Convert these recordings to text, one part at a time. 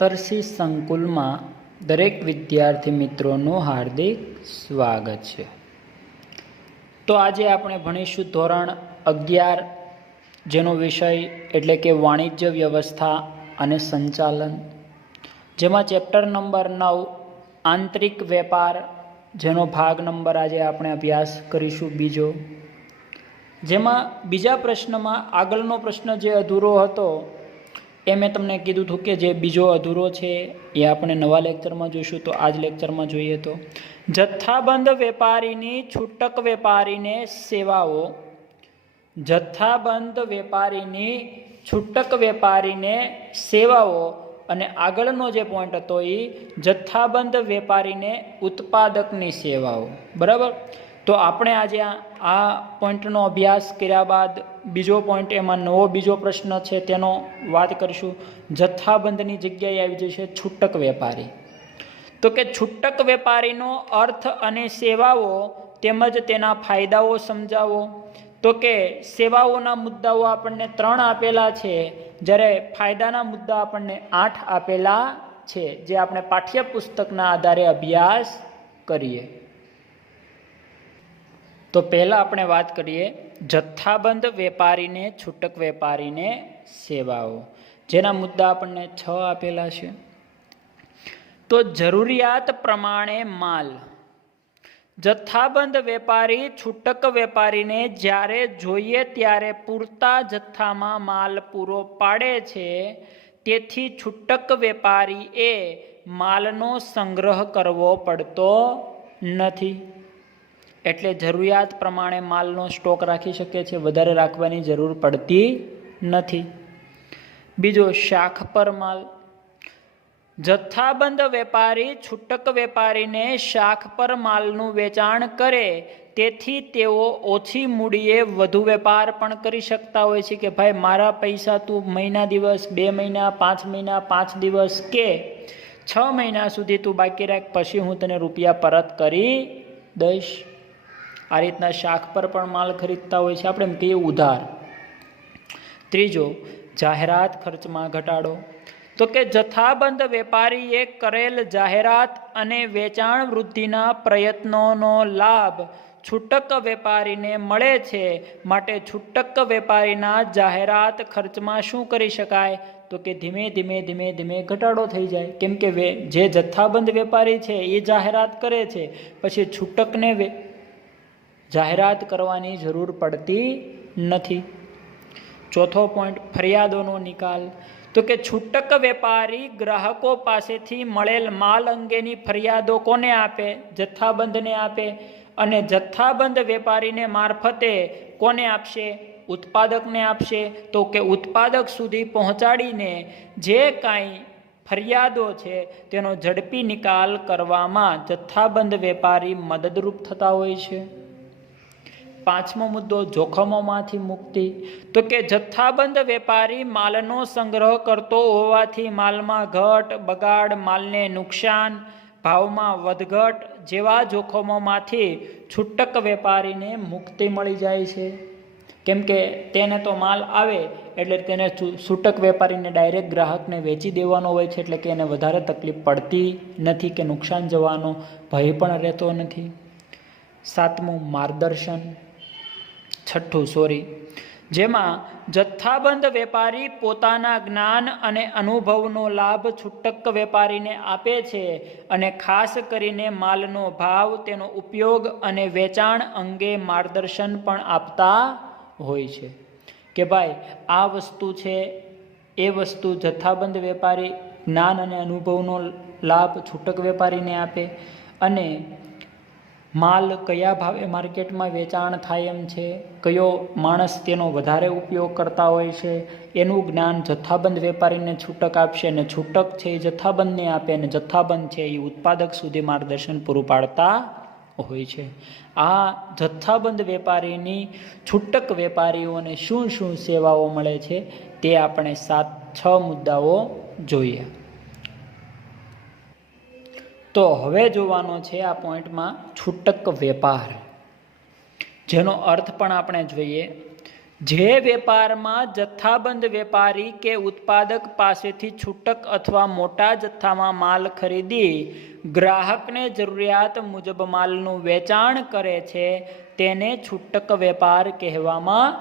સપ્તર્ષિ સંકુલમાં દરેક વિદ્યાર્થી મિત્રોનું હાર્દિક સ્વાગત છે। તો આજે આપણે ભણીશું ધોરણ 11 જેનો વિષય એટલે કે વાણિજ્ય વ્યવસ્થા અને સંચાલન, જેમાં ચેપ્ટર નંબર 9 આંતરિક વેપાર જેનો ભાગ નંબર આજે આપણે અભ્યાસ કરીશું બીજો, જેમાં બીજા પ્રશ્નમાં આગળનો પ્રશ્ન જે અધૂરો હતો એ મેં તમને કીધું હતું કે જે બીજો અધૂરો છે એ આપણે નવા લેક્ચરમાં જોઈશું। તો આજ લેક્ચરમાં જોઈએ તો જથ્થાબંધ વેપારીની છૂટક વેપારીને સેવાઓ, જથ્થાબંધ વેપારીની છૂટક વેપારીને સેવાઓ અને આગળનો જે પોઈન્ટ હતો એ જથ્થાબંધ વેપારીને ઉત્પાદકની સેવાઓ, બરાબર। તો આપણે આજે આ પોઈન્ટનો અભ્યાસ કર્યા બાદ બીજો પોઈન્ટ, એમાં નવો બીજો પ્રશ્ન છે તેનો વાત કરીશું। જથ્થાબંધની જગ્યાએ આવી જશે છૂટક વેપારી। તો કે છૂટક વેપારીનો અર્થ અને સેવાઓ તેમજ તેના ફાયદાઓ સમજાવો। તો કે સેવાઓના મુદ્દાઓ આપણને 3 આપેલા છે, જ્યારે ફાયદાના મુદ્દા આપણને 8 આપેલા છે, જે આપણે પાઠ્યપુસ્તકના આધારે અભ્યાસ કરીએ। તો પહેલાં આપણે વાત કરીએ જથ્થાબંધ વેપારીને છૂટક વેપારીને સેવાઓ, જેના મુદ્દા આપણને 6 આપેલા છે। તો જરૂરિયાત પ્રમાણે માલ, જથ્થાબંધ વેપારી છૂટક વેપારીને જ્યારે જોઈએ ત્યારે પૂરતા જથ્થામાં માલ પૂરો પાડે છે, તેથી છૂટક વેપારીએ માલનો સંગ્રહ કરવો પડતો નથી। એટલે જરૂરિયાત પ્રમાણે માલનો સ્ટોક રાખી શકે છે, વધારે રાખવાની જરૂર પડતી નથી। બીજો, શાખ પર માલ, જથ્થાબંધ વેપારી છૂટક વેપારીને શાખ પર માલનું વેચાણ કરે, તેથી તેઓ ઓછી મૂડીએ વધુ વેપાર પણ કરી શકતા હોય છે કે ભાઈ મારા પૈસા તું મહિના દિવસ, 2 મહિના, 5 મહિના, 5 દિવસ કે 6 મહિના સુધી તું બાકી રાખ, પછી હું તને રૂપિયા પરત કરી દઈશ। આ રીતના શાખ પર પણ માલ ખરીદતા હોય છે, આપણે એમ કહીએ ઉધાર। ત્રીજો, જાહેરાત ખર્ચમાં ઘટાડો, તો કે જથ્થાબંધ વેપારીએ કરેલ જાહેરાત અને વેચાણ વૃદ્ધિના પ્રયત્નોનો લાભ છૂટક વેપારીને મળે છે, માટે છૂટક વેપારીના જાહેરાત ખર્ચમાં શું કરી શકાય? તો કે ધીમે ધીમે ઘટાડો થઈ જાય, કેમ કે જે જથ્થાબંધ વેપારી છે એ જાહેરાત કરે છે, પછી છૂટકને જાહેરાત કરવાની જરૂર પડતી નથી। ચોથો પોઈન્ટ, ફરિયાદોનો નિકાલ, તો કે છૂટક વેપારી ગ્રાહકો પાસેથી મળેલ માલ અંગેની ફરિયાદો કોને આપે? જથ્થાબંધને આપે, અને જથ્થાબંધ વેપારીને મારફતે કોને આપશે? ઉત્પાદકને આપશે। તો કે ઉત્પાદક સુધી પહોંચાડીને જે કાંઈ ફરિયાદો છે તેનો ઝડપી નિકાલ કરવામાં જથ્થાબંધ વેપારી મદદરૂપ થતા હોય છે। પાંચમો મુદ્દો, જોખમોમાંથી મુક્તિ, તો કે જથ્થાબંધ વેપારી માલનો સંગ્રહ કરતો હોવાથી માલમાં ઘટ, બગાડ, માલને નુકસાન, ભાવમાં વધઘટ જેવા જોખમોમાંથી છૂટક વેપારીને મુક્તિ મળી જાય છે, કેમ કે તેને તો માલ આવે એટલે તેને છૂટક વેપારીને ડાયરેક્ટ ગ્રાહકને વેચી દેવાનો હોય છે, એટલે કે એને વધારે તકલીફ પડતી નથી કે નુકસાન જવાનો ભય પણ રહેતો નથી। સાતમું, માર્ગદર્શન, જેમાં જથ્થાબંધ વેપારી પોતાના જ્ઞાન અને અનુભવનો લાભ છૂટક વેપારીને આપે છે, અને ખાસ કરીને માલનો ભાવ, તેનો ઉપયોગ અને વેચાણ અંગે માર્ગદર્શન પણ આપતા હોય છે કે ભાઈ આ વસ્તુ છે, એ વસ્તુ જથ્થાબંધ વેપારી જ્ઞાન અને અનુભવનો લાભ છૂટક વેપારીને આપે, અને માલ કયા ભાવે માર્કેટમાં વેચાણ થાય એમ છે, કયો માણસ તેનો વધારે ઉપયોગ કરતા હોય છે, એનું જ્ઞાન જથ્થાબંધ વેપારીને છૂટક આપશે, અને છૂટક છે એ જથ્થાબંધને આપે, અને જથ્થાબંધ છે એ ઉત્પાદક સુધી માર્ગદર્શન પૂરું પાડતા હોય છે। આ જથ્થાબંધ વેપારીની છૂટક વેપારીઓને શું શું સેવાઓ મળે છે તે આપણે 6 મુદ્દાઓ જોઈએ। તો હવે જોવાનો છે આ પોઈન્ટમાં છૂટક વેપાર, જેનો અર્થ પણ આપણે જોઈએ જે વેપારમાં જથ્થાબંધ વેપારી કે ઉત્પાદક પાસેથી છૂટક અથવા મોટા જથ્થામાં માલ ખરીદી ગ્રાહકને જરૂરિયાત મુજબ માલનું વેચાણ કરે છે તેને છૂટક વેપાર કહેવામાં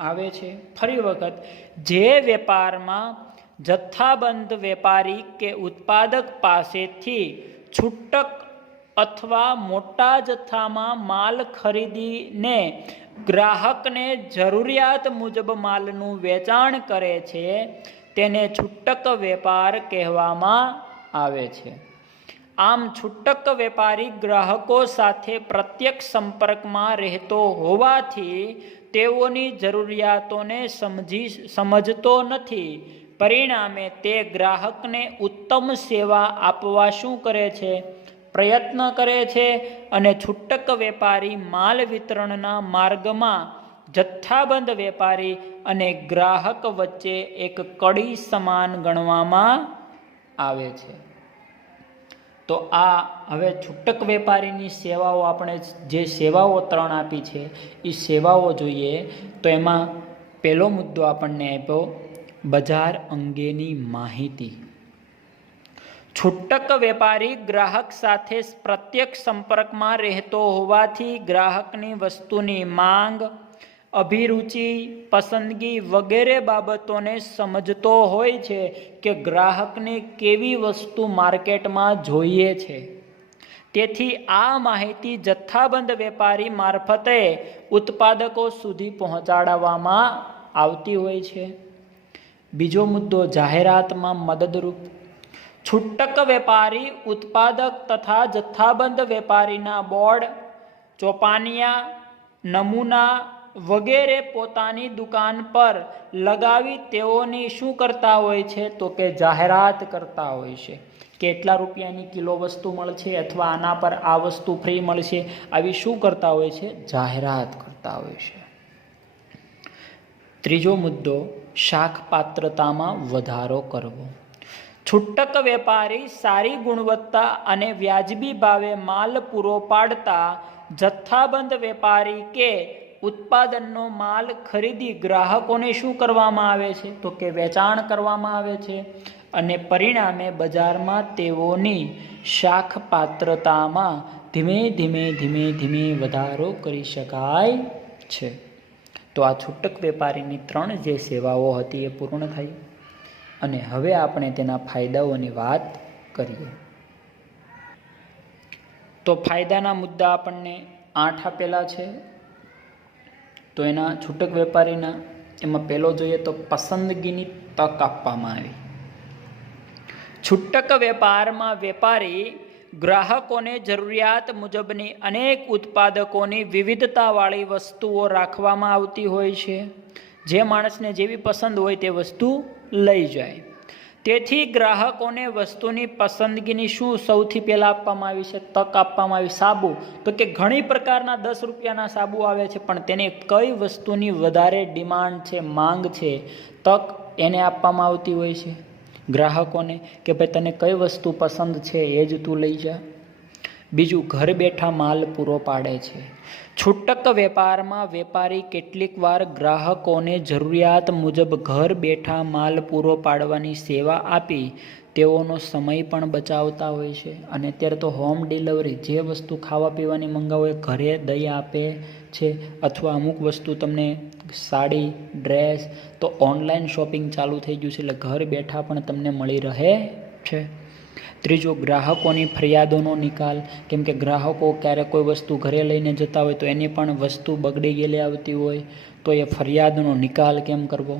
આવે છે. ફરી વખત, જે વેપારમાં જથ્થાબંધ વેપારી કે ઉત્પાદક પાસેથી છૂટક અથવા મોટા જથ્થામાં માલ ખરીદીને ગ્રાહકને જરૂરિયાત મુજબ માલનું વેચાણ કરે છે તેને છૂટક વેપાર કહેવામાં આવે છે. આમ છૂટક વેપારી ગ્રાહકો સાથે પ્રત્યક્ષ સંપર્કમાં રહેતો હોવાથી તેઓની જરૂરિયાતોને સમજતો નથી. પરિણામે તે ગ્રાહકને ઉત્તમ સેવા આપવા શું કરે છે? પ્રયત્ન કરે છે. અને છૂટક વેપારી માલ વિતરણના માર્ગમાં જથ્થાબંધ વેપારી અને ગ્રાહક વચ્ચે એક કડી સમાન ગણવામાં આવે છે. તો આ હવે છૂટક વેપારીની સેવાઓ, આપણે જે સેવાઓ 3 આપી છે એ સેવાઓ જોઈએ. તો એમાં પહેલો મુદ્દો આપણને આપ્યો બજાર અંગેની માહિતી. છૂટક વેપારી ગ્રાહક સાથે પ્રત્યક્ષ સંપર્કમાં રહેતો હોવાથી ગ્રાહકની વસ્તુની માંગ, અભિરુચિ, પસંદગી વગેરે બાબતોને સમજતો હોય છે કે ગ્રાહકને કેવી વસ્તુ માર્કેટમાં જોઈએ છે. તેથી આ માહિતી જથ્થાબંધ વેપારી મારફતે ઉત્પાદકો સુધી પહોંચાડવામાં આવતી હોય છે. બીજો મુદ્દો જાહેરાતમાં મદદરૂપ. છૂટક વેપારી ઉત્પાદક તથા જથ્થાબંધ વેપારીના બોર્ડ, ચોપાનિયા, નમૂના વગેરે પોતાની દુકાન પર લગાવી તેઓની શું કરતા હોય છે? તો કે જાહેરાત કરતા હોય છે. કેટલા રૂપિયાની કિલો વસ્તુ મળશે અથવા આના પર આ વસ્તુ ફ્રી મળશે, આવી શું કરતા હોય છે? જાહેરાત કરતા હોય છે. ત્રીજો મુદ્દો શાખ પાત્રતામાં વધારો કરવો. છૂટક વેપારી સારી ગુણવત્તા અને વ્યાજબી ભાવે માલ પૂરો પાડતા જથ્થાબંધ વેપારી કે ઉત્પાદનનો માલ ખરીદી ગ્રાહકોને શું કરવામાં આવે છે? તો કે વેચાણ કરવામાં આવે છે. અને પરિણામે બજારમાં તેઓની શાખ પાત્રતામાં ધીમે ધીમે વધારો કરી શકાય છે. તો આ છૂટક વેપારીની 3 જે સેવાઓ હતી એ પૂર્ણ થઈ. અને હવે આપણે તેના ફાયદાઓની વાત કરીએ. તો ફાયદાના મુદ્દા આપણને 8 આપેલા છે. તો એના છૂટક વેપારીના એમાં પહેલો જોઈએ તો પસંદગીની તક આપવામાં આવી. છૂટક વેપારમાં વેપારી ગ્રાહકોને જરૂરિયાત મુજબની અનેક ઉત્પાદકોની વિવિધતાવાળી વસ્તુઓ રાખવામાં આવતી હોય છે. જે માણસને જેવી પસંદ હોય તે વસ્તુ લઈ જાય. તેથી ગ્રાહકોને વસ્તુની પસંદગીની શું સૌથી પહેલાં આપવામાં આવી છે? તક આપવામાં આવી. સાબુ, તો કે ઘણી પ્રકારના 10 રૂપિયાના સાબુ આવે છે, પણ તેને કઈ વસ્તુની વધારે ડિમાન્ડ છે, માંગ છે, તક એને આપવામાં આવતી હોય છે ગ્રાહકોને કે ભાઈ તને કઈ વસ્તુ પસંદ છે એ જ તું લઈ જા. બીજું, ઘર બેઠા માલ પૂરો પાડે છે. છૂટક વેપારમાં વેપારી કેટલીક વાર ગ્રાહકોને જરૂરિયાત મુજબ ઘર બેઠા માલ પૂરો પાડવાની સેવા આપી તેઓનો સમય પણ બચાવતા હોય છે. અને અત્યારે તો હોમ ડિલિવરી, જે વસ્તુ ખાવા પીવાની મંગાવો એ ઘરે દઈ આપે છે. અથવા અમુક વસ્તુ તમને સાડી, ડ્રેસ, તો ઓનલાઈન શોપિંગ ચાલુ થઈ ગયું છે, એટલે ઘર બેઠા પણ તમને મળી રહે છે. ત્રીજું, ગ્રાહકોની ફરિયાદોનો નિકાલ. કેમ કે ગ્રાહકો ક્યારેક કોઈ વસ્તુ ઘરે લઈને જતા હોય તો એની પણ વસ્તુ બગડી ગયેલી આવતી હોય, તો એ ફરિયાદનો નિકાલ કેમ કરવો?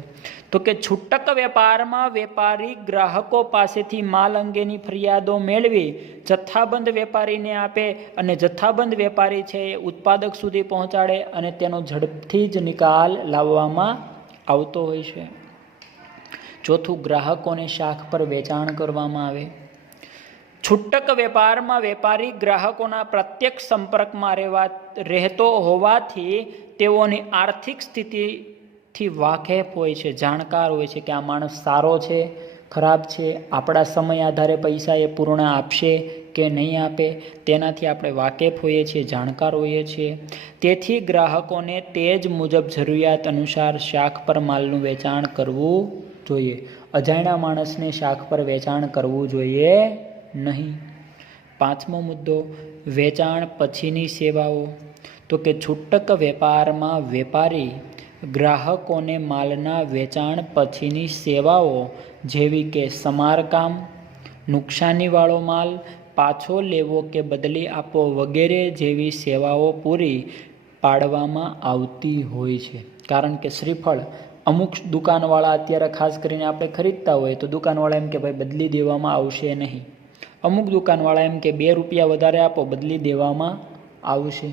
તો કે છૂટક વેપારમાં વેપારી ગ્રાહકો પાસેથી માલ અંગેની ફરિયાદો મેળવી જથ્થાબંધ વેપારીને આપે અને જથ્થાબંધ વેપારી છે એ ઉત્પાદક સુધી પહોંચાડે અને તેનો ઝડપથી જ નિકાલ લાવવામાં આવતો હોય છે. ચોથું, ગ્રાહકોને શાખ પર વેચાણ કરવામાં આવે. છૂટક વેપારમાં વેપારી ગ્રાહકોના પ્રત્યક્ષ સંપર્કમાં રહેતો હોવાથી તેઓની આર્થિક સ્થિતિથી વાકેફ હોય છે, જાણકાર હોય છે કે આ માણસ સારો છે, ખરાબ છે, આપણા સમય આધારે પૈસા એ પૂર્ણ આપશે કે નહીં આપે તેનાથી આપણે વાકેફ હોઈએ છીએ, જાણકાર હોઈએ છીએ. તેથી ગ્રાહકોને તે જ મુજબ જરૂરિયાત અનુસાર શાખ પર માલનું વેચાણ કરવું જોઈએ. અજાણ્યા માણસને શાખ પર વેચાણ કરવું જોઈએ નહીં. 5મો મુદ્દો, વેચાણ પછીની સેવાઓ. તો કે છૂટક વેપારમાં વેપારી ગ્રાહકોને માલના વેચાણ પછીની સેવાઓ જેવી કે સમારકામ, નુકસાનીવાળો માલ પાછો લેવો કે બદલી આપવો વગેરે જેવી સેવાઓ પૂરી પાડવામાં આવતી હોય છે. કારણ કે શ્રીફળ અમુક દુકાનવાળા અત્યારે ખાસ કરીને આપણે ખરીદતા હોય તો દુકાનવાળા એમ કે ભાઈ બદલી દેવામાં આવશે નહીં. અમુક દુકાનવાળા એમ કે 2 રૂપિયા વધારે આપો બદલી દેવામાં આવશે.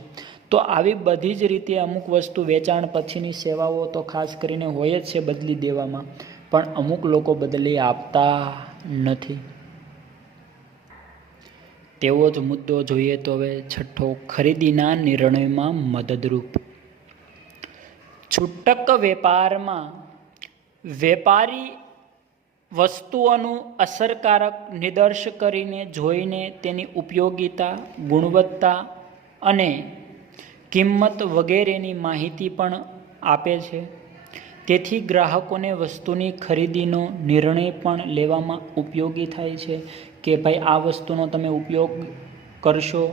તો આવી બધી જ રીતે અમુક વસ્તુ વેચાણ પછીની સેવાઓ તો ખાસ કરીને હોય જ છે બદલી દેવામાં, પણ અમુક લોકો બદલી આપતા નથી. તેવો જ મુદ્દો જોઈએ તો હવે 6થો, ખરીદીના નિર્ણયમાં મદદરૂપ. છૂટક વેપારમાં વેપારી વસ્તુઓનું અસરકારક નિદર્શ કરીને જોઈને તેની ઉપયોગિતા, ગુણવત્તા અને કિંમત વગેરેની માહિતી પણ આપે છે. તેથી ગ્રાહકોને વસ્તુની ખરીદીનો નિર્ણય પણ લેવામાં ઉપયોગી થાય છે કે ભાઈ આ વસ્તુનો તમે ઉપયોગ કરશો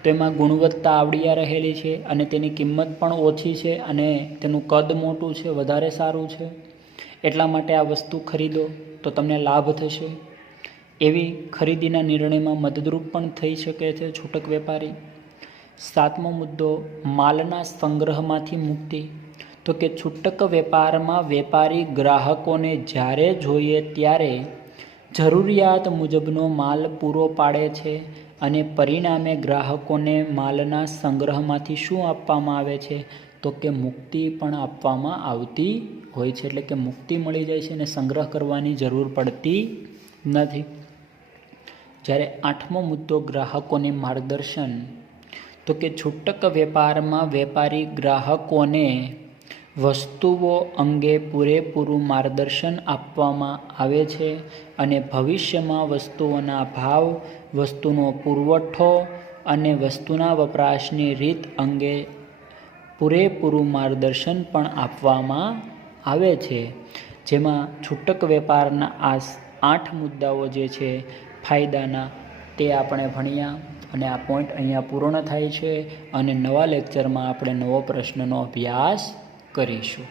તો એમાં ગુણવત્તા આવડિયા રહેલી છે અને તેની કિંમત પણ ઓછી છે અને તેનું કદ મોટું છે, વધારે સારું છે, એટલા માટે આ વસ્તુ ખરીદો તો તમને લાભ થશે. એવી ખરીદીના નિર્ણયમાં મદદરૂપ પણ થઈ શકે છે છૂટક વેપારી. 7મો મુદ્દો, માલના સંગ્રહમાંથી મુક્તિ. તો કે છૂટક વેપારમાં વેપારી ગ્રાહકોને જ્યારે જોઈએ ત્યારે જરૂરિયાત મુજબનો માલ પૂરો પાડે છે અને પરિણામે ગ્રાહકોને માલના સંગ્રહમાંથી શું આપવામાં આવે છે તો કે મુક્તિ પણ આપવામાં આવતી હોય છે. એટલે કે મુક્તિ મળી જાય છે અને સંગ્રહ કરવાની જરૂર પડતી નથી. જ્યારે 8મો મુદ્દો, ગ્રાહકોને માર્ગદર્શન. તો કે છૂટક વેપારમાં વેપારી ગ્રાહકોને વસ્તુઓ અંગે પૂરેપૂરું માર્ગદર્શન આપવામાં આવે છે અને ભવિષ્યમાં વસ્તુઓના ભાવ, વસ્તુનો પુરવઠો અને વસ્તુના વપરાશની રીત અંગે પૂરેપૂરું માર્ગદર્શન પણ આપવામાં આવે છે. જેમાં છૂટક વેપારના આ 8 મુદ્દાઓ જે છે ફાયદાના તે આપણે ભણ્યા અને આ પોઈન્ટ અહીંયા પૂર્ણ થાય છે અને નવા લેક્ચરમાં આપણે નવો પ્રશ્નનો અભ્યાસ કરીશું.